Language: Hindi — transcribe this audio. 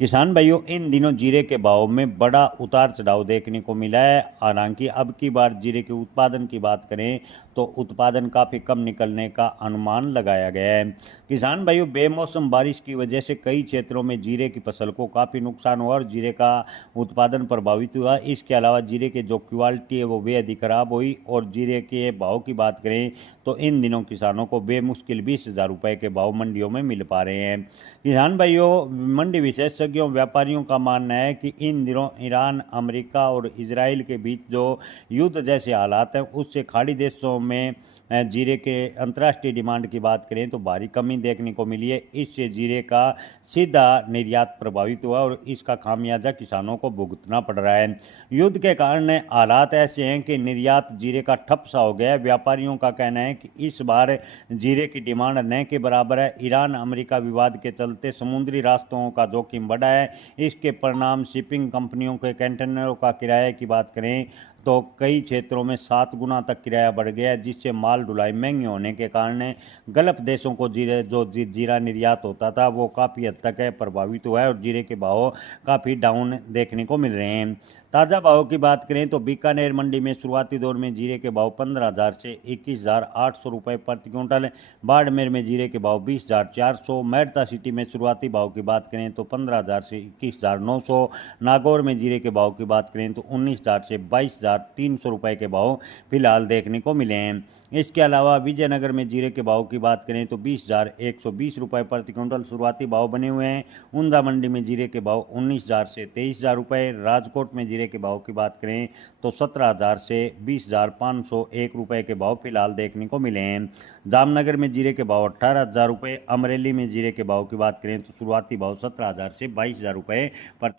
किसान भाइयों, इन दिनों जीरे के भाव में बड़ा उतार चढ़ाव देखने को मिला है। हालांकि अब की बार जीरे के उत्पादन की बात करें तो उत्पादन काफ़ी कम निकलने का अनुमान लगाया गया है। किसान भाइयों, बेमौसम बारिश की वजह से कई क्षेत्रों में जीरे की फसल को काफ़ी नुकसान हुआ और जीरे का उत्पादन प्रभावित हुआ। इसके अलावा जीरे की जो क्वालिटी है वो बेहद ही खराब हुई। और जीरे के भाव की बात करें तो इन दिनों किसानों को बेमुश्किल 20,000 रुपये के भाव मंडियों में मिल पा रहे हैं। किसान भाइयों, मंडी विशेषज्ञों व्यापारियों का मानना है कि इन दिनों ईरान, अमेरिका और इसराइल के बीच जो युद्ध जैसे हालात हैं उससे खाड़ी देशों में जीरे के अंतर्राष्ट्रीय डिमांड की बात करें तो भारी कमी देखने को मिली है। इससे जीरे का सीधा निर्यात प्रभावित हुआ और इसका खामियाजा किसानों को भुगतना पड़ रहा है। युद्ध के कारण हालात ऐसे हैं कि निर्यात जीरे का ठप सा हो गया है। व्यापारियों का कहना है कि इस बार जीरे की डिमांड न के बराबर है। ईरान अमेरिका विवाद के चलते समुद्री रास्तों का जोखिम बढ़ा है। इसके परिणाम शिपिंग कंपनियों के कंटेनरों का किराए की बात करें तो कई क्षेत्रों में 7 गुना तक किराया बढ़ गया है, जिससे माल ढुलाई महंगी होने के कारण गल्फ देशों को जीरा निर्यात होता था वो काफ़ी हद तक प्रभावित हुआ है और जीरे के भाव काफ़ी डाउन देखने को मिल रहे हैं। ताज़ा भाव की बात करें तो बीकानेर मंडी में शुरुआती दौर में जीरे के भाव 15,000 से 21,800 रुपये प्रति क्विंटल, बाड़मेर में जीरे के भाव 20,400, मेड़ता सिटी में शुरुआती भाव की बात करें तो 15,000 से 21,900, नागौर में जीरे के भाव की बात करें तो 19,000 से 22,300 रुपये के भाव फिलहाल देखने को मिले हैं। इसके अलावा विजयनगर में जीरे के भाव की बात करें तो 20,120 रुपये प्रति क्विंटल शुरुआती भाव बने हुए हैं। ऊंदा मंडी में जीरे के भाव 19,000 से 23,000 रुपये, राजकोट में जीरे के भाव की बात करें तो 17,000 से 20,501 रुपये के भाव फिलहाल देखने को मिले हैं। जामनगर में जीरे के भाव 18,000 रुपये, अमरेली में जीरे के भाव की बात करें तो शुरुआती भाव 17,000 से 22,000 रुपये प्रति